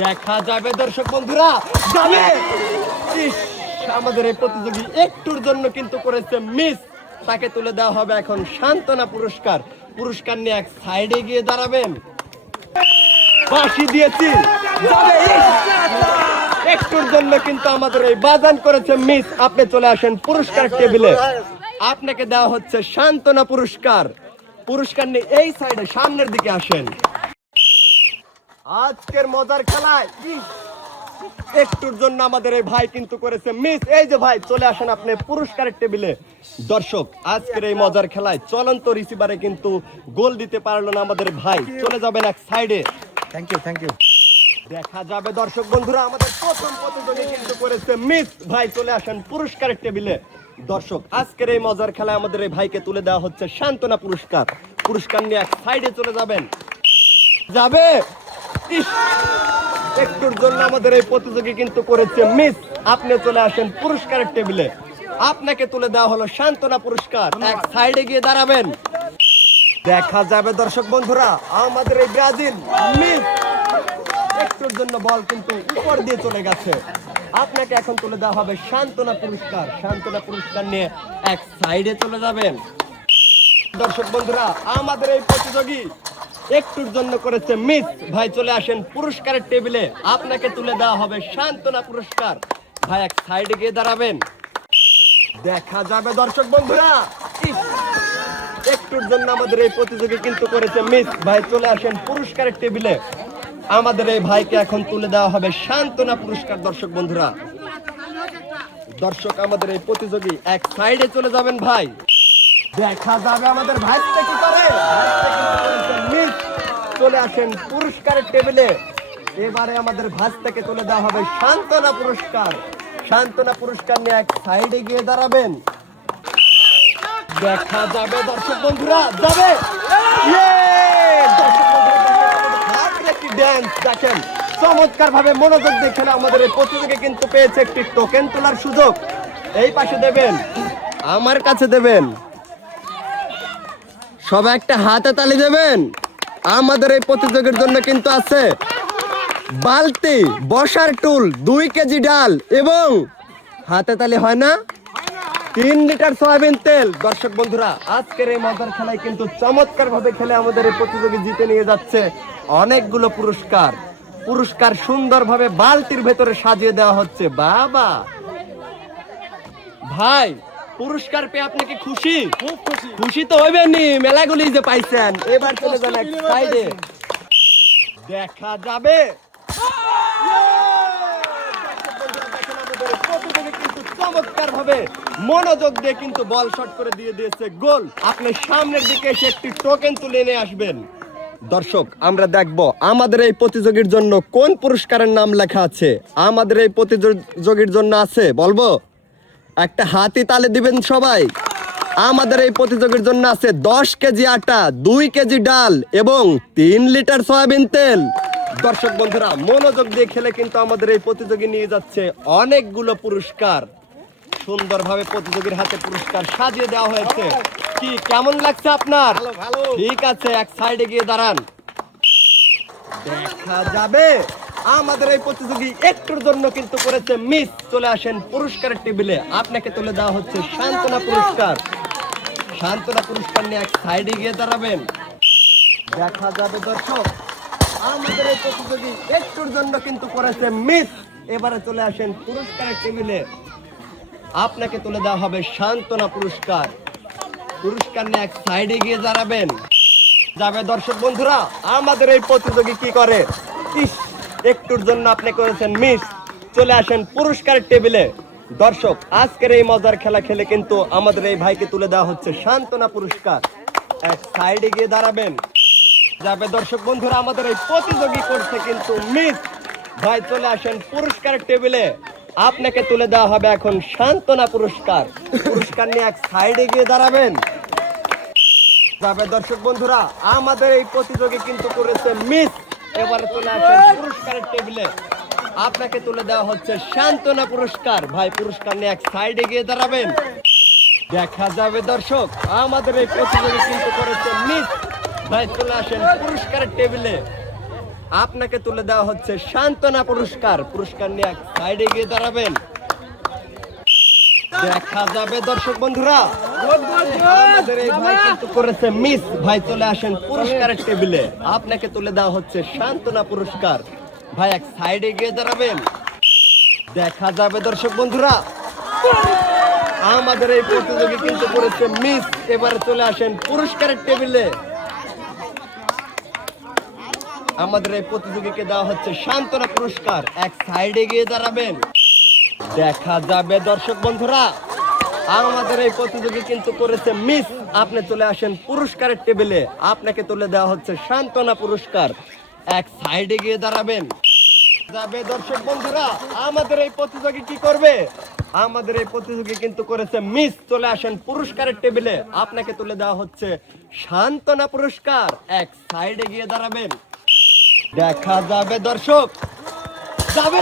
দেখা যাবে দর্শক বন্ধুরা, যাবে। ইস, আমাদের এই প্রতিযোগী একটুর জন্য কিন্তু করেছে মিস। তাকে তুলে দেওয়া হবে এখন সান্ত্বনা পুরস্কার। পুরস্কার নিয়ে এক সাইডে গিয়ে দাঁড়াবেন। বাঁশি দিয়েছি, যাবে। ইস, একটুর জন্য কিন্তু আমাদের এই বাজান করেছে মিস। আপনি চলে আসেন পুরস্কার টেবিলে। আপনাকে দেওয়া হচ্ছে সান্ত্বনা পুরস্কার। পুরস্কার নিয়ে এই সাইডে সামনের দিকে আসেন। আজকের মজার খেলায় একটুর জন্য আমাদের এই ভাই কিন্তু করেছে মিস। এই যে ভাই, চলে আসেন আপনি পুরস্কারের টেবিলে। দর্শক, আজকের এই মজার খেলায় চলন্ত রিসিভারে কিন্তু গোল দিতে পারলো না আমাদের ভাই। চলে যাবেন এক সাইডে। Thank you. দেখা যাবে দর্শক বন্ধুরা, আমাদের প্রথম প্রতিযোগী কিন্তু করেছে মিস। ভাই চলে আসেন পুরস্কারের টেবিলে। দর্শক, আজকের এই মজার খেলায় আমাদের এই ভাইকে তুলে দেওয়া হচ্ছে সান্ত্বনা পুরস্কার। পুরস্কার নিয়ে এক সাইডে চলে যাবেন। যাবে। ইস, একটুর জন্য আমাদের এই প্রতিযোগী কিন্তু করেছে মিস। আপনি চলে আসেন পুরস্কারের টেবিলে। আপনাকে তুলে দেওয়া হলো সান্ত্বনা পুরস্কার। এক সাইডে গিয়ে দাঁড়াবেন। দেখা যাবে দর্শক বন্ধুরা, আমাদের এই ব্রাজিল মিস। একটুর জন্য বল কিন্তু উপর দিয়ে চলে গেছে। আপনাকে এখন তুলে দেওয়া হবে সান্ত্বনা পুরস্কার। সান্ত্বনা পুরস্কার নিয়ে এক সাইডে চলে যাবেন। দর্শক বন্ধুরা, আমাদের এই প্রতিযোগী একটুর জন্য করেছে মিস। ভাই চলে আসেন পুরস্কারের টেবিলে। আপনাকে তুলে দেওয়া হবে সান্ত্বনা পুরস্কার। ভাই এক সাইডে গিয়ে দাঁড়াবেন। দেখা যাবে দর্শক বন্ধুরা, ইস, একটুর জন্য আমাদের এই প্রতিযোগী কিন্তু করেছে মিস। ভাই চলে আসেন পুরস্কারের টেবিলে। আমাদের এই ভাইকে এখন তুলে দেওয়া হবে সান্ত্বনা পুরস্কার। দর্শক বন্ধুরা, দর্শক, আমাদের এই প্রতিযোগী এক সাইডে চলে যাবেন ভাই। দেখা যাবে আমাদের ভাইকে কি করে। মিস, চলে আসেন পুরস্কারের টেবিলে। এবারে আমাদের ভাইকে তুলে দেওয়া হবে সান্ত্বনা পুরস্কার। সান্ত্বনা পুরস্কার নিয়ে এক সাইডে গিয়ে দাঁড়াবেন। দেখা যাবে দর্শক বন্ধুরা, যাবে। দর্শক বন্ধুরা, একটি ড্যান্স দেখেন, চমৎকার ভাবে মনোযোগ দেখেন। আমাদের এই প্রতিযোগী কিন্তু পেয়েছে একটি টোকেন তোলার সুযোগ। এই পাশে দেবেন, আমার কাছে দেবেন, সবাই একটা হাতে তালি দেবেন। আমাদের এই প্রতিযোগীর জন্য কিন্তু আছে বালতি, বসার টুল, 2 কেজি ডাল এবং হাতে তালি হয় না 3 লিটার সয়াবিন তেল। দর্শক বন্ধুরা, আজকের এই মজার খেলায় কিন্তু চমৎকার ভাবে খেলে আমাদের এই প্রতিযোগী জিতে নিয়ে যাচ্ছে অনেকগুলো পুরস্কার। পুরস্কার সুন্দরভাবে বালতির ভেতরে সাজিয়ে দেওয়া হচ্ছে। বাবা ভাই, পুরস্কার পেয়ে আপনি কি খুশি? খুব খুশি। খুশি তো হইবেনই, মেলাগুলি যে পাইছেন। এবার চলে যান এক সাইডে। দেখা যাবে চমৎকার ভাবে মনোযোগ দিয়ে কিন্তু বল শট করে দিয়ে দিয়েছে গোল। আপনি সামনের দিকে এসে একটি টোকেন তুলে নিয়ে আসবেন। দর্শক, আমরা দেখব আমাদের এই প্রতিযোগীর জন্য কোন পুরস্কারের নাম লেখা আছে। আমাদের এই প্রতিযোগীর জন্য আছে, বলবো একটা হাতি তালে দিবেন সবাই। আমাদের এই প্রতিযোগীর জন্য আছে 10 কেজি আটা, 2 কেজি ডাল এবং 3 লিটার সয়াবিন তেল। দর্শক বন্ধুরা, মনোযোগ দিয়ে খেলে কিন্তু আমাদের এই প্রতিযোগী নিয়ে যাচ্ছে অনেকগুলো পুরস্কার। সুন্দরভাবে প্রতিযোগীর হাতে পুরস্কার সাজিয়ে দেওয়া হয়েছে। কি কেমন লাগছে আপনার? ভালো। ঠিক আছে, এক সাইডে গিয়ে দাঁড়ান। দেখা যাবে আমাদের এই প্রতিযোগী একটুর জন্য কিন্তু করেছে মিস। চলে আসেন পুরস্কারের টেবিলে। আপনাকে তুলে দেওয়া হচ্ছে সান্ত্বনা পুরস্কার। সান্ত্বনা পুরস্কার নিয়ে এক সাইডে গিয়ে দাঁড়াবেন। দেখা যাবে দর্শক, আমাদের এই প্রতিযোগী একটুর জন্য কিন্তু করেছে মিস। এবারে চলে আসেন পুরস্কারের টেবিলে। আপনাকে তুলে দেওয়া হবে সান্ত্বনা পুরস্কার। পুরস্কার নিয়ে এক সাইডে গিয়ে দাঁড়াবেন। যাবে দর্শক বন্ধুরা, আমাদের এই প্রতিযোগী কি করে। ইস, একটুর জন্য আপনি করেছেন মিস। চলে আসেন পুরস্কারের টেবিলে। দর্শক, আজকের এই মজার খেলা খেলে কিন্তু আমাদের এই ভাইকে তুলে দেওয়া হচ্ছে সান্ত্বনা পুরস্কার। এক সাইডে গিয়ে দাঁড়াবেন। যাবে দর্শক বন্ধুরা, আমাদের এই প্রতিযোগী করছে কিন্তু মিস। ভাই চলে আসেন পুরস্কারের টেবিলে। আপনাকে তুলে দেওয়া হবে এখন সান্ত্বনা পুরস্কার। পুরস্কার নিয়ে এক সাইডে গিয়ে দাঁড়াবেন। যাবে দর্শক বন্ধুরা, আমাদের এই প্রতিযোগী কিন্তু করেছে মিস। এবারে চলে আসেন পুরস্কারের টেবিলে। আপনাকে তুলে দেওয়া হচ্ছে সান্ত্বনা পুরস্কার। ভাই পুরস্কার নিয়ে এক সাইডে গিয়ে দাঁড়াবেন। দেখা যাবে দর্শক, আমাদের এই প্রতিযোগী কিন্তু করেছে মিস। ভাই চলে আসেন পুরস্কারের টেবিলে। আপনাকে তুলে দেওয়া হচ্ছে সান্ত্বনা পুরস্কার। পুরস্কার নিয়ে এক সাইডে গিয়ে দাঁড়াবেন। দেখা যাবে দর্শক বন্ধুরা, আমাদের এই ভাই কিন্তু করেছে মিস। ভাই চলে আসেন পুরস্কারের টেবিলে, আপনাকে তুলে দেওয়া হচ্ছে সান্ত্বনা পুরস্কার। ভাই এক সাইডে গিয়ে দাঁড়াবেন। দেখা যাবে দর্শক বন্ধুরা, আমাদের এই প্রতিযোগী কিন্তু করেছে মিস। এবারে চলে আসেন পুরস্কারের টেবিলে, আমাদের এই প্রতিযোগীকে দেওয়া হচ্ছে সান্ত্বনা পুরস্কার। এক সাইডে গিয়ে দাঁড়াবেন। দেখা যাবে দর্শক বন্ধুরা, আমাদের এই প্রতিযোগী কিন্তু করেছে মিস। আপনি চলে আসেন পুরস্কারের টেবিলে, আপনাকে তুলে দেওয়া হচ্ছে সান্ত্বনা পুরস্কার। এক সাইডে গিয়ে দাঁড়াবেন। যাবে দর্শক বন্ধুরা, আমাদের এই প্রতিযোগী কি করবে? আমাদের এই প্রতিযোগী কিন্তু করেছে মিস। চলে আসেন পুরস্কারের টেবিলে, আপনাকে তুলে দেওয়া হচ্ছে সান্ত্বনা পুরস্কার। এক সাইডে গিয়ে দাঁড়াবেন। দেখা যাবে দর্শক, যাবে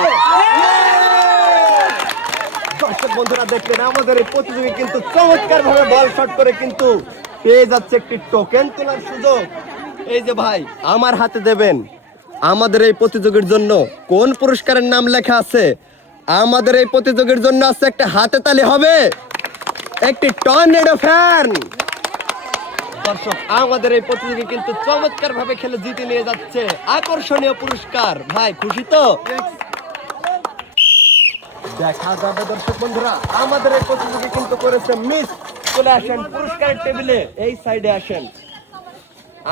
দর্শক বন্ধুরা, দেখলেন আমাদের এই প্রতিযোগী কিন্তু চমৎকার ভাবে বল শট করে কিন্তু পেয়ে যাচ্ছে একটি টোকেন তোলার সুযোগ। এই যে ভাই আমার হাতে দেবেন, আমাদের এই প্রতিযোগীর জন্য কোন পুরস্কারের নাম লেখা আছে? আমাদের এই প্রতিযোগীর জন্য আছে একটা হাতে তালি হবে, একটি টর্নেডো ফ্যান। দর্শক আমাদের এই প্রতিযোগী কিন্তু চমৎকার ভাবে খেলে জিতে নিয়ে যাচ্ছে আকর্ষণীয় পুরস্কার। ভাই খুশি তো? দেখা যাবে দর্শক বন্ধুরা, আমাদের এই প্রতিযোগী কিন্তু করেছে মিস। চলে আসেন পুরস্কারের টেবিলে, এই সাইডে আসেন।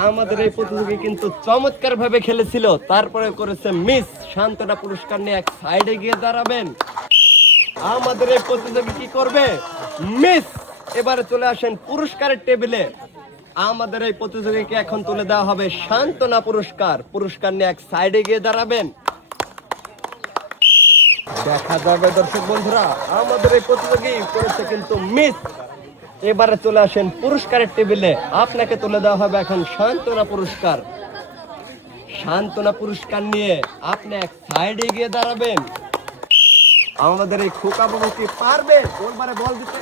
আমাদের এই প্রতিযোগী কিন্তু চমৎকার ভাবে খেলেছিল, তারপরে করেছে মিস। সান্ত্বনা পুরস্কার নিয়ে এক সাইডে গিয়ে দাঁড়াবেন। আমাদের এই প্রতিযোগী কি করবে? মিস। এবারে চলে আসেন পুরস্কারের টেবিলে, আমাদের এই প্রতিযোগীকে এখন তুলে দেওয়া হবে সান্ত্বনা পুরস্কার। পুরস্কার নিয়ে এক সাইডে গিয়ে দাঁড়াবেন। দেখা যাবে দর্শক বন্ধুরা, আমাদের এই প্রতিযোগী করেছে কিন্তু মিস। এবারে চলে আসেন পুরস্কারের টেবিলে, আপনাকে তুলে দেওয়া হবে এখন সান্ত্বনা পুরস্কার। সান্ত্বনা পুরস্কার নিয়ে আপনি এক সাইডে গিয়ে দাঁড়াবেন। আমাদের এই খোকা বাবু কি পারবে গোলবারে বল দিতে?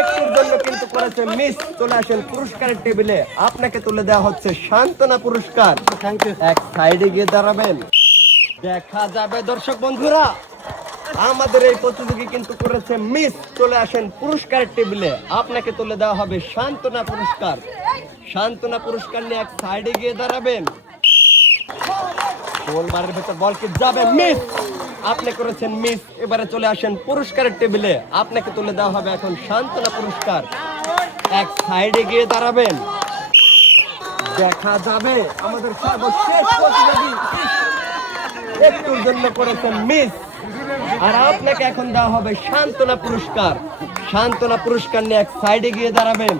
একটুর জন্য কিন্তু করেছে মিস। চলে আসেন পুরস্কারের টেবিলে, আপনাকে তুলে দেওয়া হচ্ছে সান্ত্বনা পুরস্কার। Thank you. এক সাইডে গিয়ে দাঁড়াবেন। দেখা যাবে দর্শক বন্ধুরা, আমাদের এই প্রতিযোগী কিন্তু করেছে মিস। চলে আসেন পুরস্কারের টেবিলে, আপনাকে তুলে দেওয়া হবে সান্ত্বনা পুরস্কার। সান্ত্বনা পুরস্কার নিয়ে এক সাইডে গিয়ে দাঁড়াবেন। গোলবারের ভেতর বল কি যাবে? মিস। আপনি করেছেন মিস। এবারে চলে আসেন পুরস্কারের টেবিলে, আপনাকে তুলে দেওয়া হবে এখন সান্ত্বনা পুরস্কার। এক সাইডে গিয়ে দাঁড়াবেন। দেখা যাবে আমাদের সর্বশেষ প্রতিযোগী একটুর জন্য করেছেন মিস, আর আপনাকে এখন দেওয়া হবে সান্ত্বনা পুরস্কার। সান্ত্বনা পুরস্কার নিয়ে এক সাইডে গিয়ে দাঁড়াবেন।